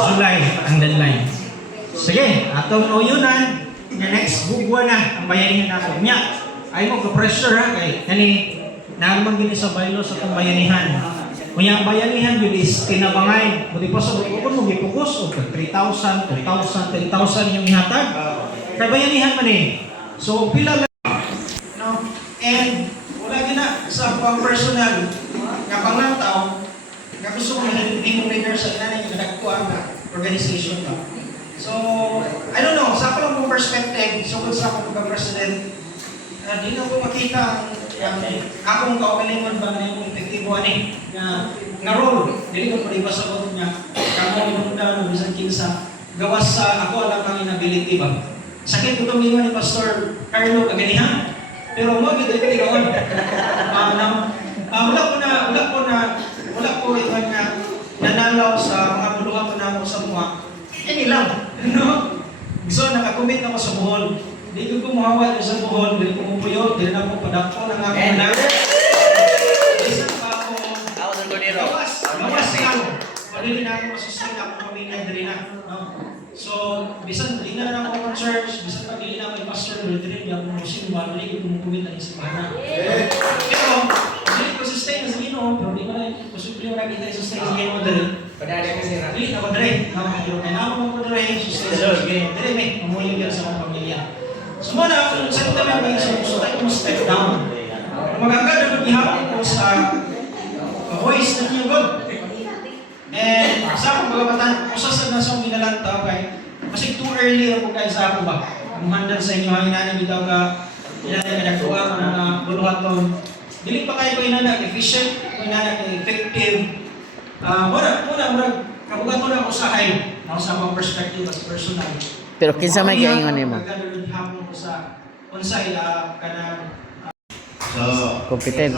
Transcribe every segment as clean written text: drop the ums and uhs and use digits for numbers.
July ang deadline. Sige, atong uyunan nga next bugwa na ang bayanihan nato niya. Ay mo ka pressure ha kay kani naman gini sa baylo sa tong bayanihan. Kunya ang bayanihan yun is tinabangay. Buti pa sa kung mo gipokus og 3,000, 2,000, 10,000 yung ihatag. Kay bayanihan man eh. So pila lang no? And wala gina sa pang personal nga panglantaw nga gusto ko hindi mo leader sa inanay nga nagkuha nga organization ka. So, I don't know, sa ako lang mong perspective, so kung sa ako president, di na ko makita ang akong kaugalingon ba na yung epektibo ani nga role. Dili ko pwede pasabot nga kamo inunda no bisan kinsa gawas sa ako alam ang inability ba. Sakit ko itong ni Pastor Carlo kaganihan. Pero mo gid ito gawon. Wala ko ito nga nanalaw sa mga buluhan ko namo sa mga ini lang, no? Gusto nakakommit na ako sa Bohol. Hindi ko muhawat sa Bohol, hindi ko mupuyot, hindi na ako padako ng aking anak. Isang pa ako, gawas lang. Hindi na ako masustain ako pamilya din na. So, bisan hindi na ako ng church, bisan pag hindi na ako yung pastor, hindi na ako musimba, hindi ko mupuyot ang isipahan. Pero, hindi ko sustain sa Ginoo, pero hindi ko na posibleng nakita yung sustain sa Ginoo din. Padali ko siya. Hindi ako dire. Ako mo dire, sustain sa Ginoo. Dire may mamuling ka sa mga pamilya. So muna, kung saan naman may gusto tayo mo step down. Magaganda ihapon ko sa voice na niyo God. And sa akong magabatan, usas na sa minalantaw kay kasi too early ako guys sa ako ba. Ang handal sa inyo, hangin nanin bitaw ka inanay ka nagkuha ka ng buluhaton. Dili pa kayo inanay efficient, inanay effective. Muna, kabugat mo na ako sa high. Ako sa mga perspective as personal. Pero kinsa may kaingon nimo? Magaganda hapon ko sa unsay kanang Competent.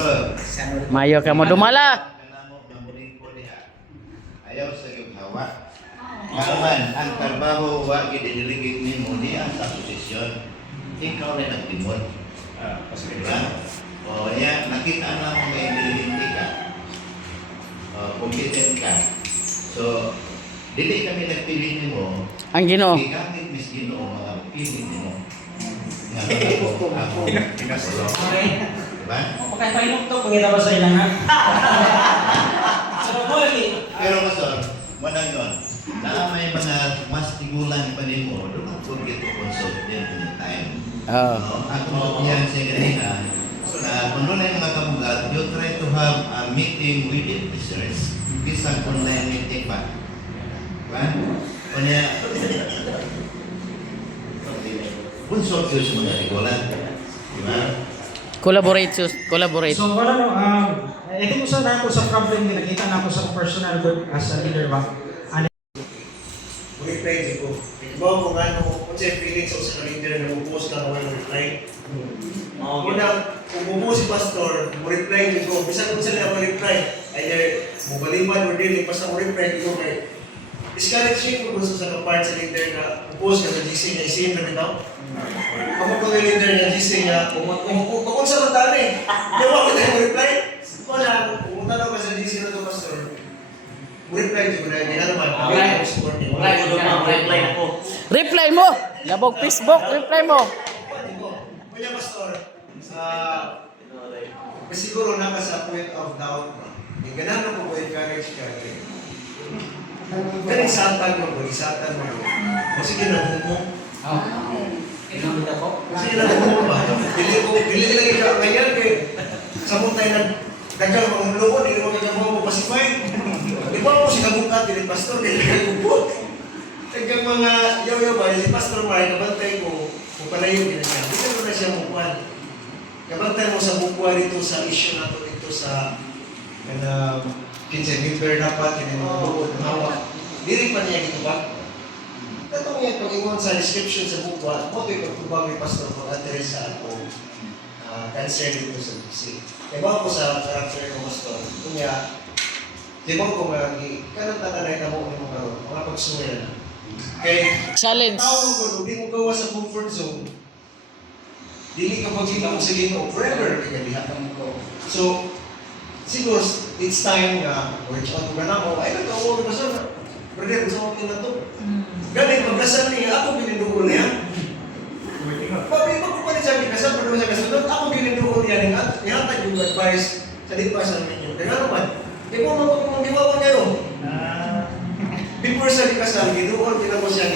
Mayo ka mo dumala. Ayaw sa iyong hawa. Kaman, ang trabaho wa gidiligid nimo niya sa posisyon. Ikaw rin nagtimod. Diba? O yan, nakita na mo may diligid ka. Competent ka. So, dili kami nagpili nimo. Ang Ginoo. Gamit mis Ginoo mga pili nimo. Nga ako pinasulo. Diba? Pakaipailok to, pangita ba sa ilang ha? So, Pero Pastor, manang yun, na may mga mas tigulan pa rin mo, don't forget to consult them anytime. Ako yan sa ganina, kung doon ay mga kabugat, you try to have a meeting with the officers, isang online meeting pa. Diba? Kanya, consult yun sa mga tigulan. Diba? Collaborate. So, wala no, ito mo sana ako sa problem na nakita na ako sa personal good as a leader ba? Reply ko. Ikaw kung ano, kung sa'yo feelings ako sa leader na mag-post ka naman ng reply. Una, kung bumuo si pastor, mo-reply ko. Bisan kung sila mo-reply, either mabaliman or dili, basta mo-reply ko kay discouraging ko gusto sa kapart sa leader na post ka sa GC niya, isin na bitaw. Ako ko yung leader niya, GC niya, kung sa matana eh. Di ba ako tayo mo-reply? Wala, pumunta na ba sa GC na ito, pastor? Mo-reply ko na, hindi na naman. Reply ako. Reply mo. Labog Facebook, reply mo. Kuya pastor, siguro na ka sa point of doubt mo. Ganaan ko po encourage ka. Galing satan mo, isatan mo. Kasi ginagong mo. Kasi ginagong mo ba? Dili lang ikaw ngayon kay sa mong tayo nagdagang mga loob, hindi mo kanya mo pasify. Di ba mo sinabukat, dili pastor, dili nagubot. Hanggang mga yaw-yaw ba, si Pastor Mark, nabantay ko, kung palayo ginagyan. Hindi ko na siya mukuhan. Nabantay mo sa mukuhan dito sa issue na ito, dito sa kitchen member dapat, hindi mo loob, hawak. Diri pa niya gito ba? Katong yan, pag-ingon sa description sa mukuhan, mo ito ipagtubang ni Pastor Mark sa ako, cancer dito sa BC. Kaya ba ko sa character ng Pastor, kunya, di ba ko kanang tatanay ka mo ng mga pagsuya na. Okay. Challenge. Tao mo hindi mo gawa sa comfort zone. Dili ka magsigaw sa Ginoo forever kaya diha ka mo. So siguro it's time na reach out ko na mo. Ay nagkawo na sa brother, sa mga na to. Ganit, magkasal niya, ako gininduol niya. Pag ko pa rin siya kinasal, pero siya kasunod, ako gininduol niya rin at ihatag yung advice sa di pa sa ninyo. Kaya naman, kung magiwawan kayo, before sa di kasal, ginuol ko siya,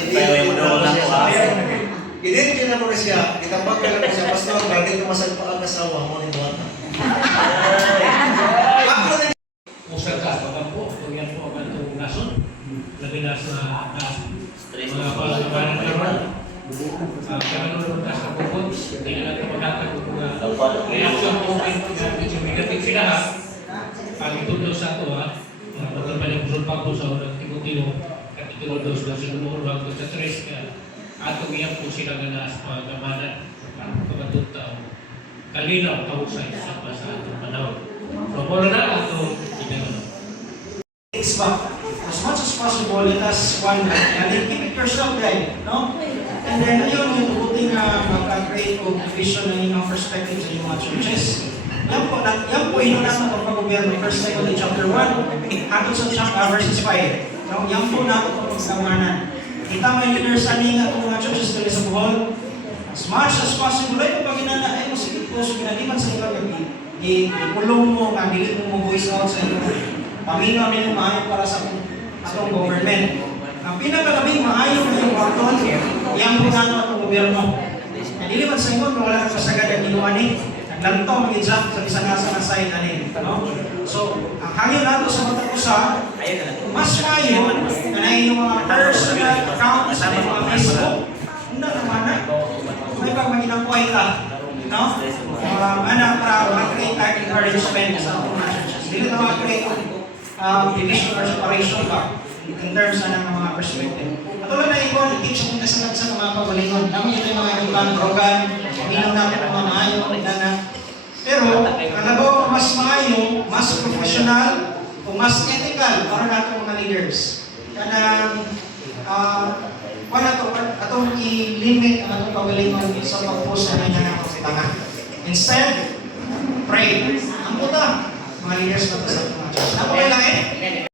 Gidin ko na siya, kitapag ka lang siya, pastor, bakit kumasal pa ang asawa mo ni Duwata? Usag ka, pagkampo, kung yan po ang itong nason, labi na sa mga palabanan naman. Kaya nung tas na pupod, hindi na natin magkakag kung reaction po yung negative sila ha. Pag itulo sa ito ha, pagkal pa yung pa po sa unang timo-timo, at itulo dos na sinunod hanggang sa tres kaya atong iyan po sila na sa pagkamanan ang pagkatut tao. Kalinaw, kausay sa atong panahon. So, mula na ito, ito. Takes back as much as possible. Let us one and then keep it yourself guide, no? And then ayun yung tubuting mag-create o vision ng inyong perspective sa inyong mga churches. Yan po inunan ng pagpagobyerno, 1 Timothy chapter 1 hanggang sa verses 5. No? Yan po na ito pagkamanan. Kita may leaders ani nga itong mga churches dali sa Bohol. As much as possible, ay pag ginana, ay sige po, so ginaliman sa iba, ikulong mo, dili mo voice out sa inyo. Pamino nila maayo para sa atong government. Ang pinakalaming maayo na yung wakton, iyang po nato atong gobyerno. Dili man sa inyo, wala na pasagad ang inuani. Naglantong ang exam sa bisanasa na side anin. So, ang hangin nato sa mata ko sa, mas maayo na yung mga personal account sa mga Facebook. Hindi naman na. May pag maginapuay ka. No? Para mag-create encouragement sa atong mga churches. Dili na mag-create division or separation ba in terms ng mga perspective. At wala na ikon, i-teach mo sa mga pagalingon. Namin ito yung mga ibang program, minong natin ang mga maayo, na. Pero, alam mo, mas maayo, mas professional, o mas ethical para natin mga leaders. Kanang, atong i-limit ang atong pagalingon sa pag-post na niya ng tanga. Instead, pray. Ang puta, mga leaders na sa mga church. Ako kailangan